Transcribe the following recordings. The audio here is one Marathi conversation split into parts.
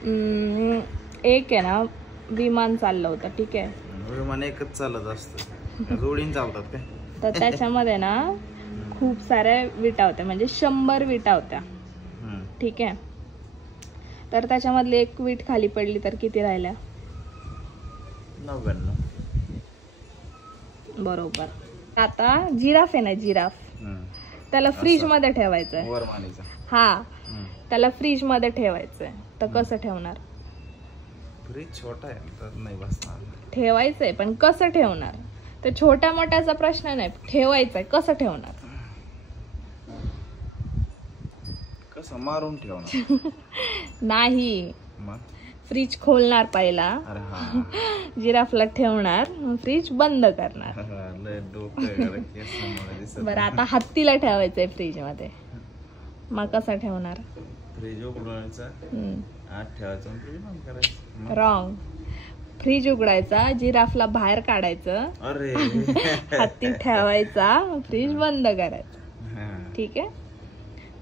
एक आहे ना विमान चाललं होतं, ठीक आहे. विमान एकच चालत असतं, जोडीन चालतात काय? तर त्याच्यामध्ये ना खूप साऱ्या विटा होत्या, म्हणजे 100 विटा होत्या, ठीक आहे. तर त्याच्यामधली एक वीट खाली पडली तर किती राहिल्या? 99. बरोबर. आता जिराफ आहे ना, जिराफ, त्याला फ्रीज मध्ये ठेवायचंय. हा, त्याला फ्रीज मध्ये ठेवायचंय, तर कसं ठेवणार? फ्रीज छोटा आहे तर नाही बसणार. ठेवायचंय पण कसं ठेवणार? तर छोट्या मोठ्याचा प्रश्न नाही, ठेवायचंय कसं ठेवणार? कसं मारून ठेवणार? नाही, फ्रीज खोलणार पहिला, जिराफला ठेवणार, फ्रीज बंद करणार. बरं, आता हत्तीला ठेवायचंय फ्रीज मध्ये, मग कसं ठेवणार? फ्रीज उघडायचा, आत ठेवायचं, फ्रीज बंद करायचं. रॉंग. फ्रीज उघडायचा, जिराफला बाहेर काढायचं, अरे हत्ती ठेवायचा, फ्रीज बंद करायचं, ठीक आहे.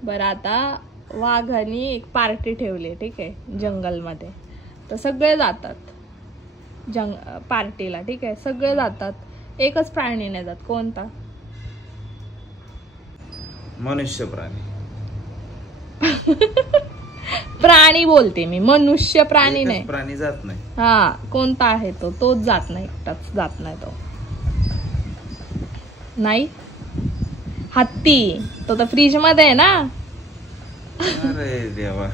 बरं, आता वाघाने एक पार्टी ठेवली, ठीक आहे, जंगलमध्ये. तर सगळे जातात पार्टीला, ठीक आहे, सगळे जातात. एकच प्राणी नाही जात, कोणता? मनुष्य प्राणी. प्राणी बोलते मी, मनुष्य प्राणी नाही. प्राणी जात नाही. हा, कोणता आहे तो? तोच जात नाही, एकटाच जात नाही तो. नाही, हत्ती. तो तर फ्रीज मध्ये आहे ना. अरे देवा.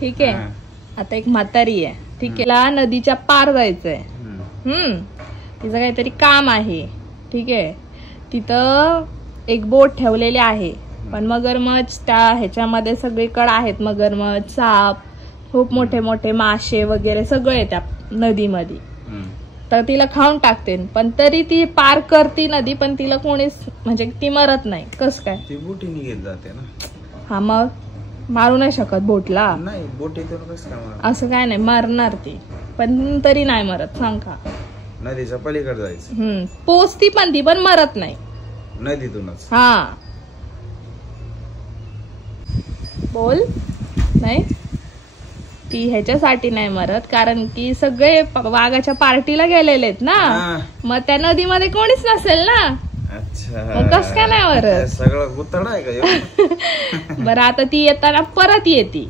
ठीक आहे. आता एक म्हातारी आहे, ठीक आहे, तिला नदीच्या पार जायचंय. तिचं काहीतरी काम आहे, ठीक आहे. तिथं एक बोट ठेवलेली आहे, पण मगरमच्छ त्या ह्याच्यामध्ये सगळीकडे आहेत. मगरमच्छ, साप, खूप मोठे मोठे मासे वगैरे सगळे त्या नदीमध्ये. तर तिला खाऊन टाकते, पण तरी ती पार करते नदी, पण तिला कोणीच, म्हणजे ती मरत नाही. कस काय? ती बोटीने घेत जाते ना. हा, मग मारू नाही शकत बोटला? नाही, बोटीतून कसं काय? असं काय नाही, मारणार ती, पण तरी नाही मरत. सांग का? नदीच्या पलीकडे जायचं. पोचती पण ती, पण मरत नाही नदीतूनच. हा, बोल. नाही, ती ह्याच्यासाठी नाही मरत, कारण की सगळे वाघाच्या पार्टीला गेलेले आहेत ना, मग त्या नदीमध्ये कोणीच नसेल ना. अच्छा, मग कस काय नाही मरत? सगळं गुतड आहे का? बरं, आता ती येताना परत येते,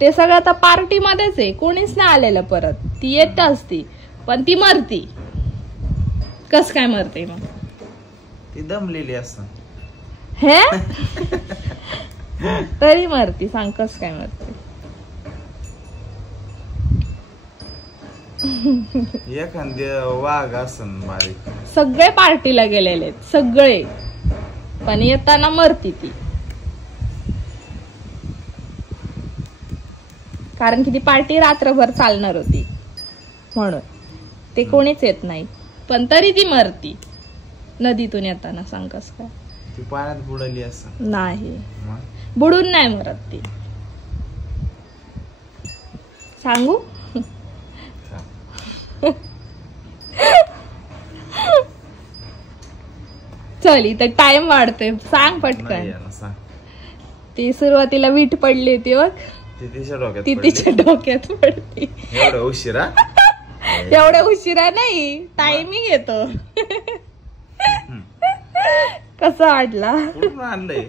ते सगळं आता पार्टी मध्येच आहे, कोणीच नाही आलेलं परत. ती येत असती, पण ती मरती. कस काय मरते मग? ती दमलेली असत. हे तरी मरती. सांग कस काय मरते? एखाद्या वाघ असन बारीक. सगळे पार्टीला गेलेले, सगळे, पण येताना मरती ती, कारण की ती पार्टी रात्रभर चालणार होती, म्हणून ते कोणीच येत नाही, पण तरी ती मरती नदीतून येताना. सांग कस काय? ती पाण्यात बुडली असं? नाही, बुडून नाही मरत ती. सांगू? चल, इथं टाइम वाढतोय, सांग पटकन. ती सुरुवातीला वीट पडली होती बघ, ती तिच्या डोक्यात पडली. एवढ्या उशिरा? एवढ्या उशिरा नाही, टायमिंग येतो. कसं वाटला? आणलंय.